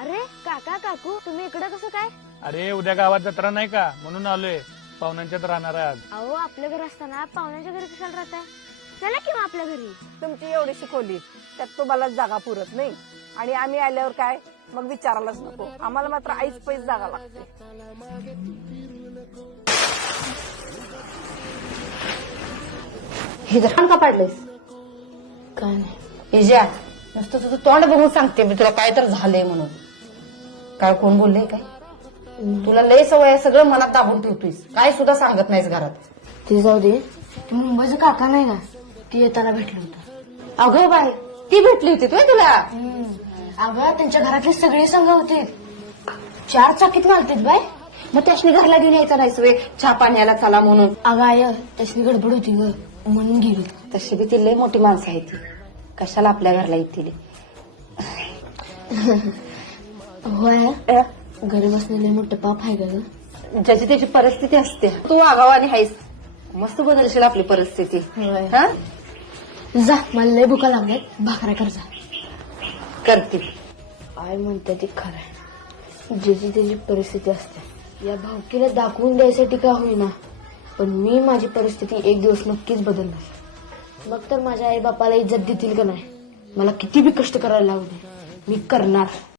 अरे काका काकू तुम्ही इकडे कसं काय? अरे उद्या गावात जत्रा नाही का म्हणून आलोय. पाहुण्यांच्यात राहणार आहे आज. अहो आपल्या घर असताना पाहुण्यांच्या घरी कशाला राहताय? चला किंवा आपल्या घरी. तुमची एवढी शिकवली त्यात तुम्हाला जागा पुरत नाही आणि आम्ही आल्यावर काय मग विचारायलाच नको. आम्हाला मात्र आईच पैस जागा लागते. हे धरण का पाडलेस? काय नाही इजा नुसतं तुझं तोंड बघून सांगते मी तुला काय तर झालंय म्हणून. काय कोण बोललंय काय? तुला लय सवय आहे, सगळं मनात दाबून ठेवतोयस, काय सुद्धा सांगत नाहीस घरात. ते जाऊ दे. ते मुंबईचं काका नाही का, ती येताना भेटलं होतं. अगं बाई ती भेटली होती तुला तुला? अगं त्यांच्या घरातले सगळे संघ होते. 4 चाकीत घालतेत बाय. मग त्याशनी घरला घेऊन यायचा नाहीस वे चहा पाण्याला चला म्हणून? अगं आय त्याची गडबड होती ग म्हणून गेलो. तशी बी ती लय मोठी माणसं आहे ती, कशाला आपल्या घरला येतील? होय घरी बसलेले मोठं पाप आहे का ग? ज्याची त्याची परिस्थिती असते. तू आगावानी आहेस, मस्त बदलशील आपली परिस्थिती. हा जा मला लय भुका लागल्यात, भाकऱ्या कर जा. करते. आय म्हणते ती खरं आहे. ज्याची त्याची परिस्थिती असते. या भावकीला दाखवून द्यायसाठी का होईना पण मी माझी परिस्थिती एक दिवस नक्कीच बदलणार. मग तर माझ्या आई बापाला इज्जत देतील का नाही. मला किती बी कष्ट करायला लागू दे, मी करणार.